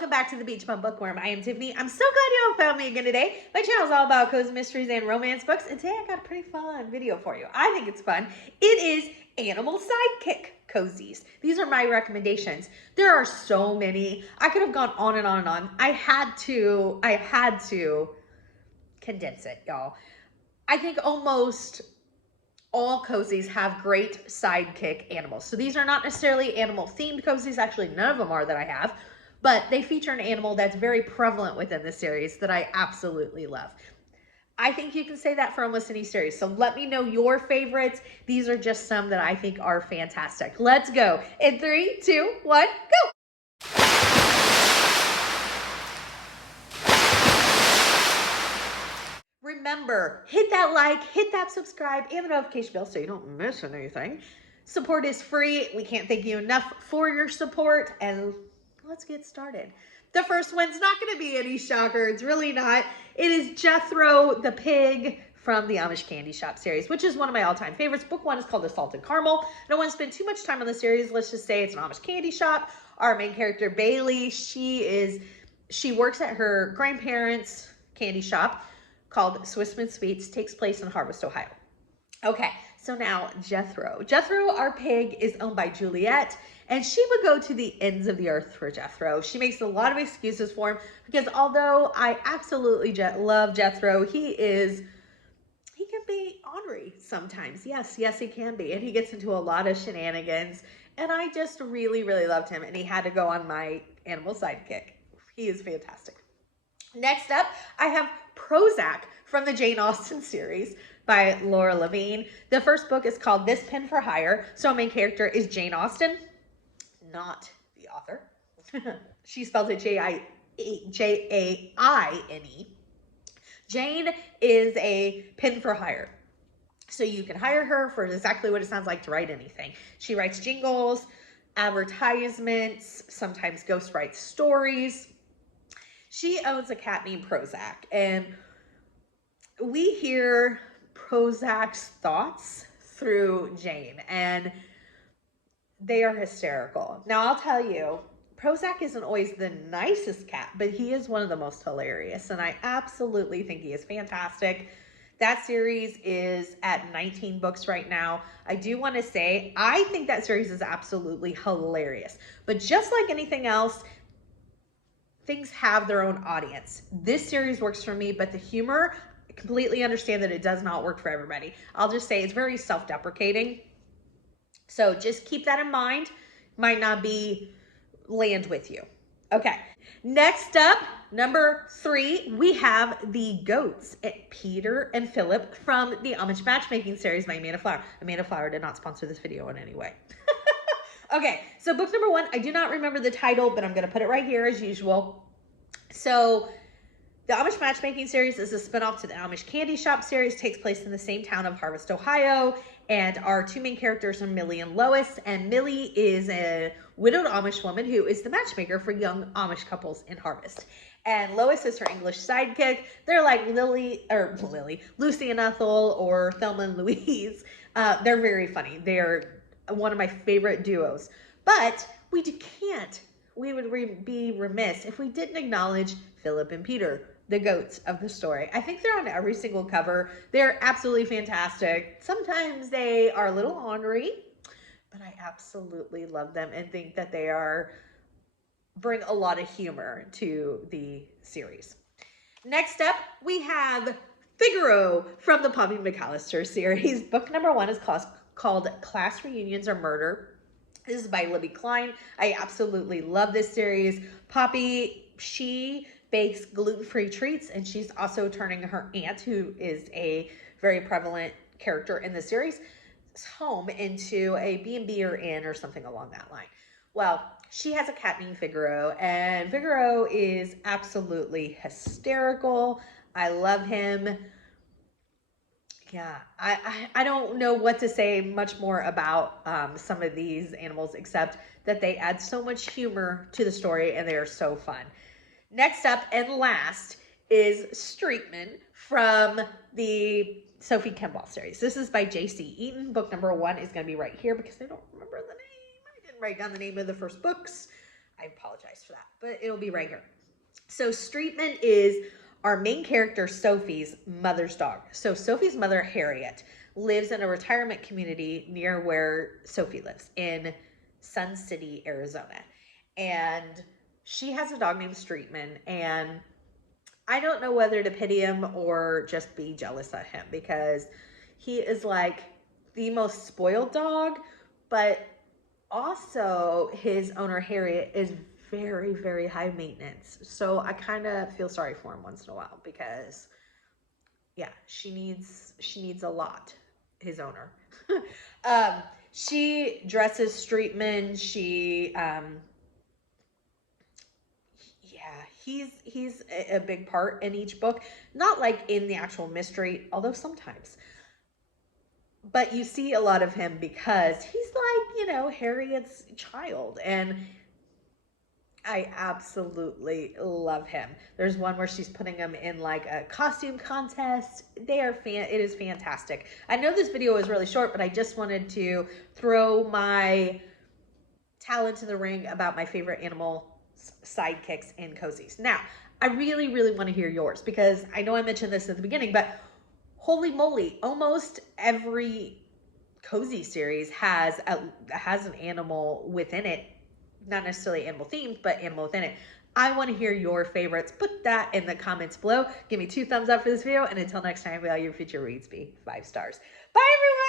welcome back to the Beach Bum Bookworm. I am Tiffany. I'm so glad you all found me again today. My channel is all about cozy mysteries and romance books, and today I got a pretty fun video for you. I think it's fun. It is animal sidekick cozies. These are my recommendations. There are so many. I could have gone on and on and on. I had to condense it, y'all. I think almost all cozies have great sidekick animals. So these are not necessarily animal themed cozies. Actually, none of them are that I have, but they feature an animal that's very prevalent within the series that I absolutely love. I think you can say that for almost any series. So let me know your favorites. These are just some that I think are fantastic. Let's go. In 3, 2, 1, go. Remember, hit that like, hit that subscribe, and the notification bell so you don't miss anything. Support is free. We can't thank you enough for your support, and let's get started. The first one's not going to be any shocker. It's really not. It is Jethro the Pig from the Amish Candy Shop series, which is one of my all-time favorites. Book 1 is called The Salted Caramel. I don't want to spend too much time on the series. Let's just say it's an Amish candy shop. Our main character, Bailey, she works at her grandparents' candy shop called Swissman Sweets, takes place in Harvest, Ohio. Okay, so now Jethro. Jethro, our pig, is owned by Juliet, and she would go to the ends of the earth for Jethro. She makes a lot of excuses for him because although I absolutely love Jethro, he can be ornery sometimes. Yes, he can be, and he gets into a lot of shenanigans, and I just really, really loved him, and he had to go on my animal sidekick. He is fantastic. Next up, I have Prozac from the Jaine Austen series by Laura Levine. The first book is called This Pen for Hire. So main character is Jaine Austen, not the author. She spelled it Jaine. Jane is a pen for hire. So you can hire her for exactly what it sounds like to write anything. She writes jingles, advertisements, sometimes ghost writes stories. She owns a cat named Prozac, and we hear Prozac's thoughts through Jane, and they are hysterical. Now, I'll tell you, Prozac isn't always the nicest cat, but he is one of the most hilarious, and I absolutely think he is fantastic. That series is at 19 books right now. I do want to say, I think that series is absolutely hilarious, but just like anything else, things have their own audience. This series works for me, but the humor, I completely understand that it does not work for everybody. I'll just say it's very self-deprecating. So just keep that in mind. Might not land with you. Okay, next up, number 3, we have the goats, Peter and Philip from the Amish Matchmaking series by Amanda Flower. Amanda Flower did not sponsor this video in any way. Okay, so book number 1, I do not remember the title, but I'm going to put it right here as usual. So the Amish Matchmaking series is a spinoff to the Amish Candy Shop series, takes place in the same town of Harvest, Ohio, and our two main characters are Millie and Lois, and Millie is a widowed Amish woman who is the matchmaker for young Amish couples in Harvest. And Lois is her English sidekick. They're like Lucy and Ethel, or Thelma and Louise. They're very funny. They're one of my favorite duos, but we would be remiss if we didn't acknowledge Philip and Peter, the goats of the story. I think they're on every single cover. They're absolutely fantastic. Sometimes they are a little ornery, but I absolutely love them and think that they bring a lot of humor to the series. Next up, we have Figaro from the Poppy McAllister series. Book number 1 is called Class Reunions or Murder. This is by Libby Klein. I absolutely love this series. Poppy, she bakes gluten-free treats, and she's also turning her aunt, who is a very prevalent character in the series, home into a B&B or inn or something along that line. Well, she has a cat named Figaro, and Figaro is absolutely hysterical. I love him. Yeah, I don't know what to say much more about some of these animals, except that they add so much humor to the story, and they are so fun. Next up and last is Streetman from the Sophie Kimball series. This is by J.C. Eaton. Book number 1 is going to be right here because I don't remember the name. I didn't write down the name of the first books. I apologize for that, but it'll be right here. So Streetman is our main character, Sophie's mother's dog. So Sophie's mother, Harriet, lives in a retirement community near where Sophie lives in Sun City, Arizona. And she has a dog named Streetman, and I don't know whether to pity him or just be jealous of him, because he is like the most spoiled dog, but also his owner Harriet is very, very high maintenance. So I kind of feel sorry for him once in a while, because yeah, she needs a lot, his owner. She dresses Streetman. She he's a big part in each book, not like in the actual mystery, although sometimes. But you see a lot of him because he's like, you know, Harriet's child, and I absolutely love him. There's one where she's putting him in like a costume contest. It is fantastic. I know this video is really short, but I just wanted to throw my talent in the ring about my favorite animal sidekicks and cozies. Now, I really, really want to hear yours, because I know I mentioned this at the beginning, but holy moly, almost every cozy series has an animal within it. Not necessarily animal themed, but animal within it. I want to hear your favorites. Put that in the comments below. Give me 2 thumbs up for this video. And until next time, may all your future reads be 5 stars. Bye, everyone.